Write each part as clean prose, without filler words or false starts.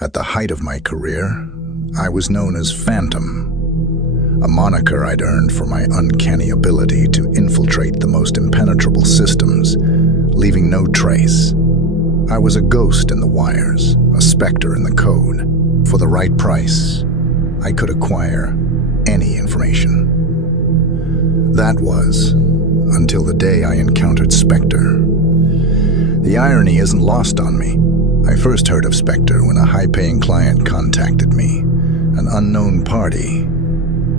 At the height of my career, I was known as Phantom, a moniker I'd earned for my uncanny ability to infiltrate the most impenetrable systems, leaving no trace. I was a ghost in the wires, a specter in the code. For the right price, I could acquire any information. That was until the day I encountered Spectre. The irony isn't lost on me. I first heard of Spectre when a high-paying client contacted me, an unknown party,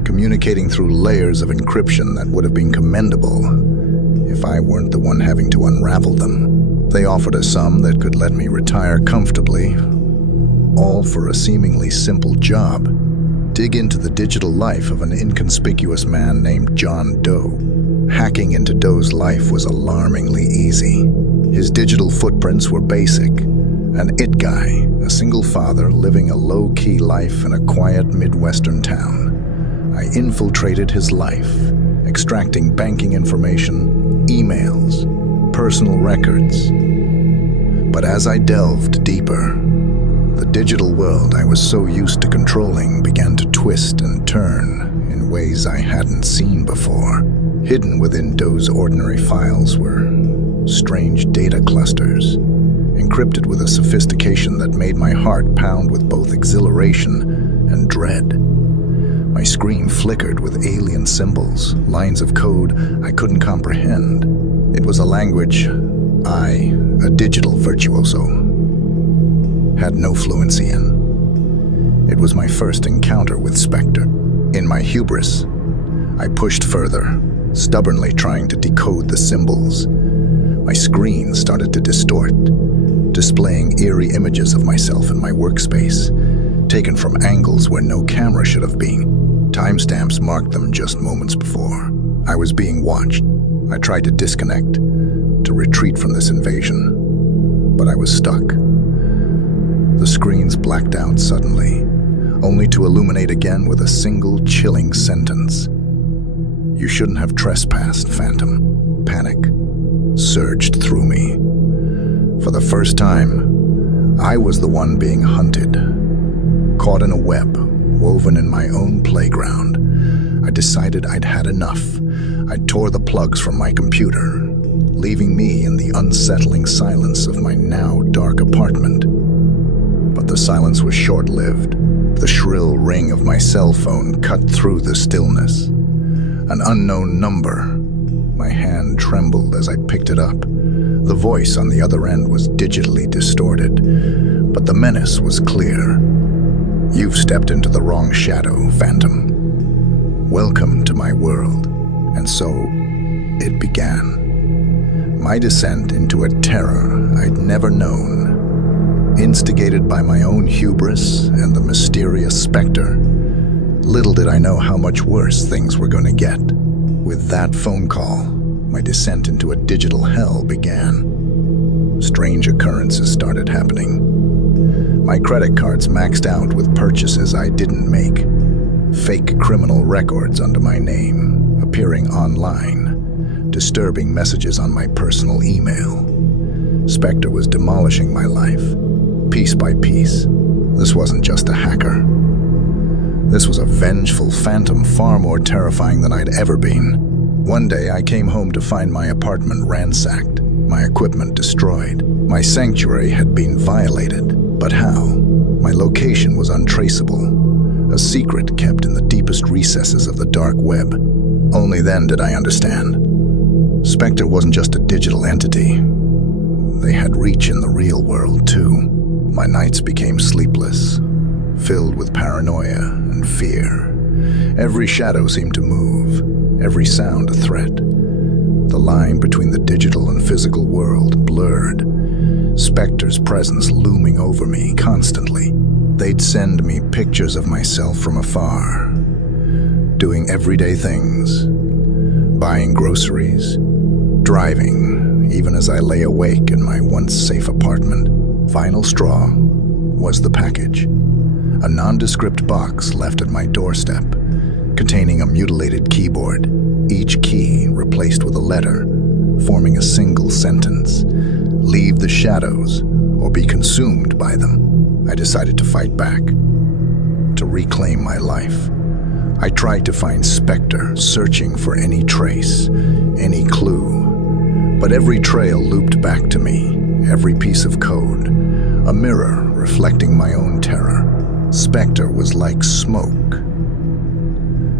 communicating through layers of encryption that would have been commendable if I weren't the one having to unravel them. They offered a sum that could let me retire comfortably, all for a seemingly simple job: dig into the digital life of an inconspicuous man named John Doe. Hacking into Doe's life was alarmingly easy. His digital footprints were basic: an it guy, a single father living a low-key life in a quiet Midwestern town. I infiltrated his life, extracting banking information, emails, personal records. But as I delved deeper, the digital world I was so used to controlling began to twist and turn in ways I hadn't seen before. Hidden within Doe's ordinary files were strange data clusters, encrypted with a sophistication that made my heart pound with both exhilaration and dread. My screen flickered with alien symbols, lines of code I couldn't comprehend. It was a language I, a digital virtuoso, had no fluency in. It was my first encounter with Spectre. In my hubris, I pushed further, stubbornly trying to decode the symbols. My screen started to distort, displaying eerie images of myself in my workspace, taken from angles where no camera should have been. Timestamps marked them just moments before. I was being watched. I tried to disconnect, to retreat from this invasion, but I was stuck. The screens blacked out suddenly, only to illuminate again with a single chilling sentence. "You shouldn't have trespassed, Phantom." Panic surged through me. For the first time, I was the one being hunted, caught in a web woven in my own playground. I decided I'd had enough. I tore the plugs from my computer, leaving me in the unsettling silence of my now dark apartment. But the silence was short-lived. The shrill ring of my cell phone cut through the stillness. An unknown number. My hand trembled as I picked it up. The voice on the other end was digitally distorted, but the menace was clear. "You've stepped into the wrong shadow, Phantom. Welcome to my world." And so it began. My descent into a terror I'd never known. Instigated by my own hubris and the mysterious Spectre, little did I know how much worse things were going to get. With that phone call, my descent into a digital hell began. Strange occurrences started happening. My credit cards maxed out with purchases I didn't make. Fake criminal records under my name appearing online. Disturbing messages on my personal email. Spectre was demolishing my life, piece by piece. This wasn't just a hacker. This was a vengeful phantom far more terrifying than I'd ever been. One day I came home to find my apartment ransacked, my equipment destroyed. My sanctuary had been violated. But how? My location was untraceable, a secret kept in the deepest recesses of the dark web. Only then did I understand. Spectre wasn't just a digital entity. They had reach in the real world, too. My nights became sleepless, filled with paranoia and fear. Every shadow seemed to move, every sound a threat. The line between the digital and physical world blurred, Spectre's presence looming over me constantly. They'd send me pictures of myself from afar, doing everyday things, buying groceries, driving, even as I lay awake in my once safe apartment. Final straw was the package. A nondescript box left at my doorstep, containing a mutilated keyboard, each key replaced with a letter, forming a single sentence: "Leave the shadows or be consumed by them." I decided to fight back, to reclaim my life. I tried to find Spectre, searching for any trace, any clue. But every trail looped back to me, every piece of code, a mirror reflecting my own terror. Spectre was like smoke,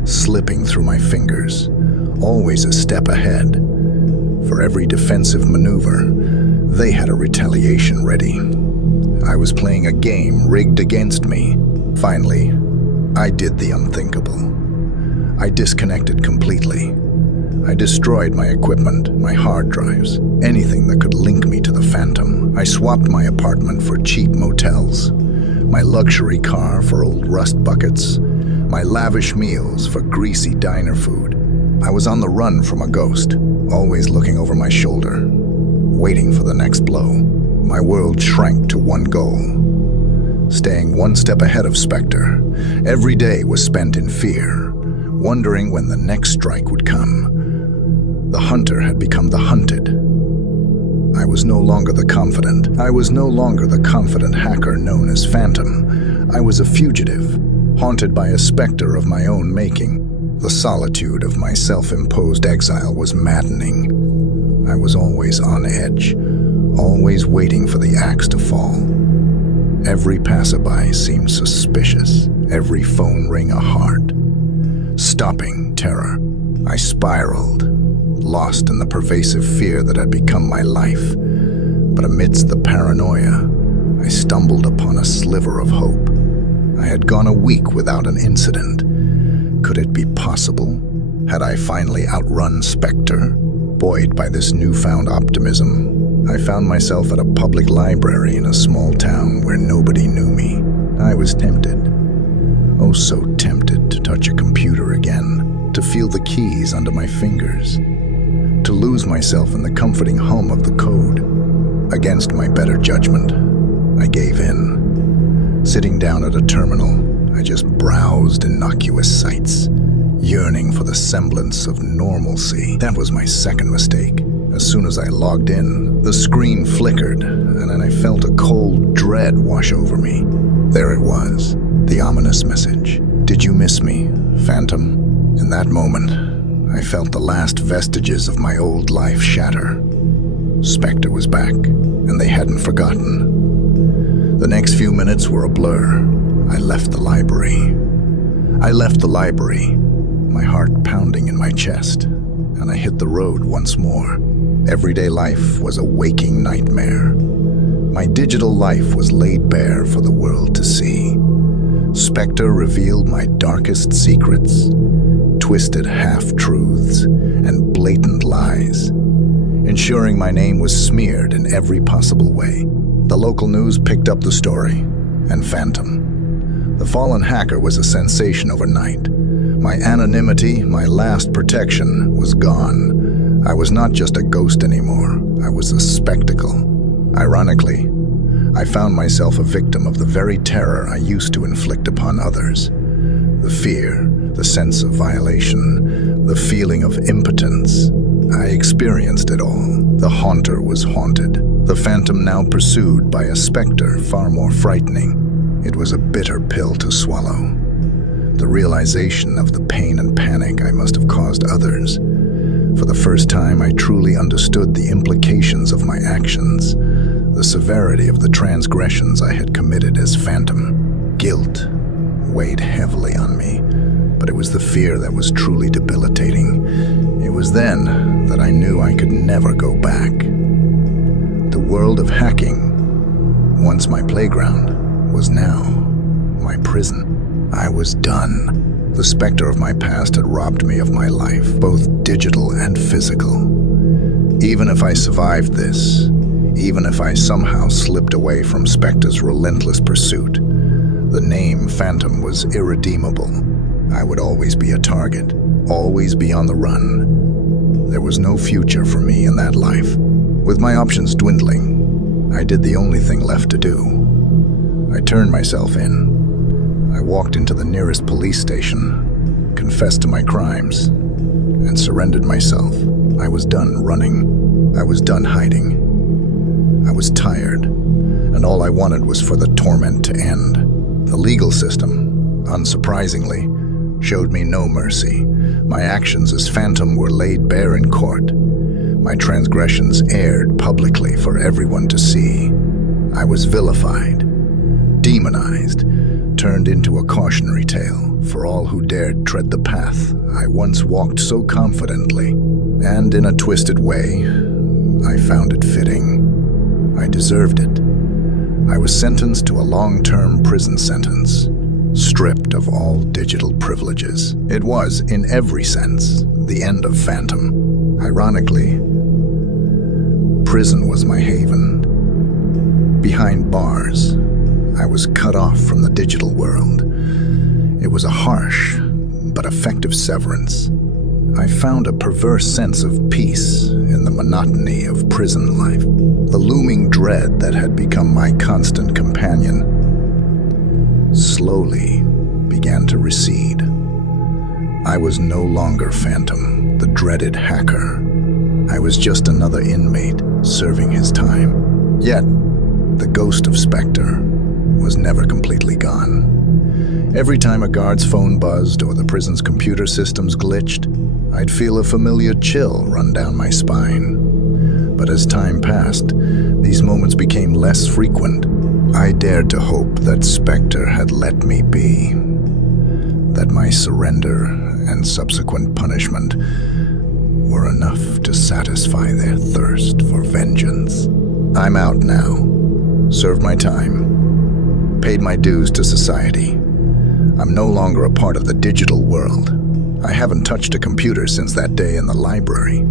slipping through my fingers, always a step ahead. For every defensive maneuver, they had a retaliation ready. I was playing a game rigged against me. Finally, I did the unthinkable. I disconnected completely. I destroyed my equipment, my hard drives, anything that could link me to the Phantom. I swapped my apartment for cheap motels, my luxury car for old rust buckets, my lavish meals for greasy diner food. I was on the run from a ghost, always looking over my shoulder, waiting for the next blow. My world shrank to one goal: staying one step ahead of Spectre. Every day was spent in fear, wondering when the next strike would come. The hunter had become the hunted. I was no longer the confident. I was no longer the confident hacker known as Phantom. I was a fugitive, haunted by a specter of my own making. The solitude of my self-imposed exile was maddening. I was always on edge, always waiting for the axe to fall. Every passerby seemed suspicious, every phone ring a heart. Stopping terror, I spiraled, lost in the pervasive fear that had become my life. But amidst the paranoia, I stumbled upon a sliver of hope. I had gone a week without an incident. Could it be possible? Had I finally outrun Spectre? Buoyed by this newfound optimism, I found myself at a public library in a small town where nobody knew me. I was tempted, oh so tempted, to touch a computer again, to feel the keys under my fingers, to lose myself in the comforting hum of the code. Against my better judgment, I gave in. Sitting down at a terminal, I just browsed innocuous sites, yearning for the semblance of normalcy. That was my second mistake. As soon as I logged in, the screen flickered, and then I felt a cold dread wash over me. There it was, the ominous message. Did you miss me, Phantom? In that moment, I felt the last vestiges of my old life shatter. Spectre was back, and they hadn't forgotten. The next few minutes were a blur. I left the library, my heart pounding in my chest, and I hit the road once more. Everyday life was a waking nightmare. My digital life was laid bare for the world to see. Spectre revealed my darkest secrets, twisted half-truths, and blatant lies, ensuring my name was smeared in every possible way. The local news picked up the story, and Phantom, the fallen hacker, was a sensation overnight. My anonymity, my last protection, was gone. I was not just a ghost anymore. I was a spectacle. Ironically, I found myself a victim of the very terror I used to inflict upon others. The fear, the sense of violation, the feeling of impotence. I experienced it all. The haunter was haunted. The Phantom now pursued by a specter far more frightening. It was a bitter pill to swallow. The realization of the pain and panic I must have caused others. For the first time, I truly understood the implications of my actions, the severity of the transgressions I had committed as Phantom. Guilt weighed heavily on me, but it was the fear that was truly debilitating. It was then that I knew I could never go back. The world of hacking, once my playground, was now my prison. I was done. The specter of my past had robbed me of my life, both digital and physical. Even if I survived this, even if I somehow slipped away from Spectre's relentless pursuit, the name Phantom was irredeemable. I would always be a target, always be on the run. There was no future for me in that life. With my options dwindling, I did the only thing left to do. I turned myself in. I walked into the nearest police station, confessed to my crimes, and surrendered myself. I was done running. I was done hiding. I was tired, and all I wanted was for the torment to end. The legal system, unsurprisingly, showed me no mercy. My actions as Phantom were laid bare in court. My transgressions aired publicly for everyone to see. I was vilified, demonized, turned into a cautionary tale for all who dared tread the path I once walked so confidently. And in a twisted way, I found it fitting. I deserved it. I was sentenced to a long-term prison sentence, stripped of all digital privileges. It was, in every sense, the end of Phantom. Ironically, prison was my haven. Behind bars, I was cut off from the digital world. It was a harsh but effective severance. I found a perverse sense of peace in the monotony of prison life. The looming dread that had become my constant companion slowly began to recede. I was no longer Phantom, the dreaded hacker. I was just another inmate serving his time. Yet, the ghost of Spectre was never completely gone. Every time a guard's phone buzzed or the prison's computer systems glitched, I'd feel a familiar chill run down my spine. But as time passed, these moments became less frequent. I dared to hope that Spectre had let me be, that my surrender and subsequent punishment were enough to satisfy their thirst for vengeance. I'm out now. Served my time, paid my dues to society. I'm no longer a part of the digital world. I haven't touched a computer since that day in the library.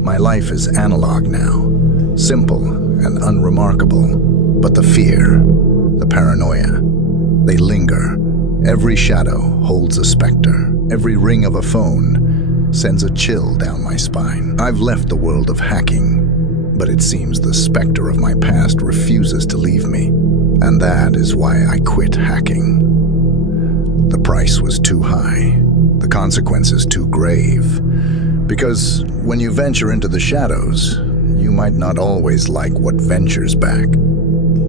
My life is analog now, simple and unremarkable. But the fear, the paranoia, they linger. Every shadow holds a specter. Every ring of a phone sends a chill down my spine. I've left the world of hacking, but it seems the specter of my past refuses to leave me. And that is why I quit hacking. The price was too high, the consequences too grave. Because when you venture into the shadows, you might not always like what ventures back.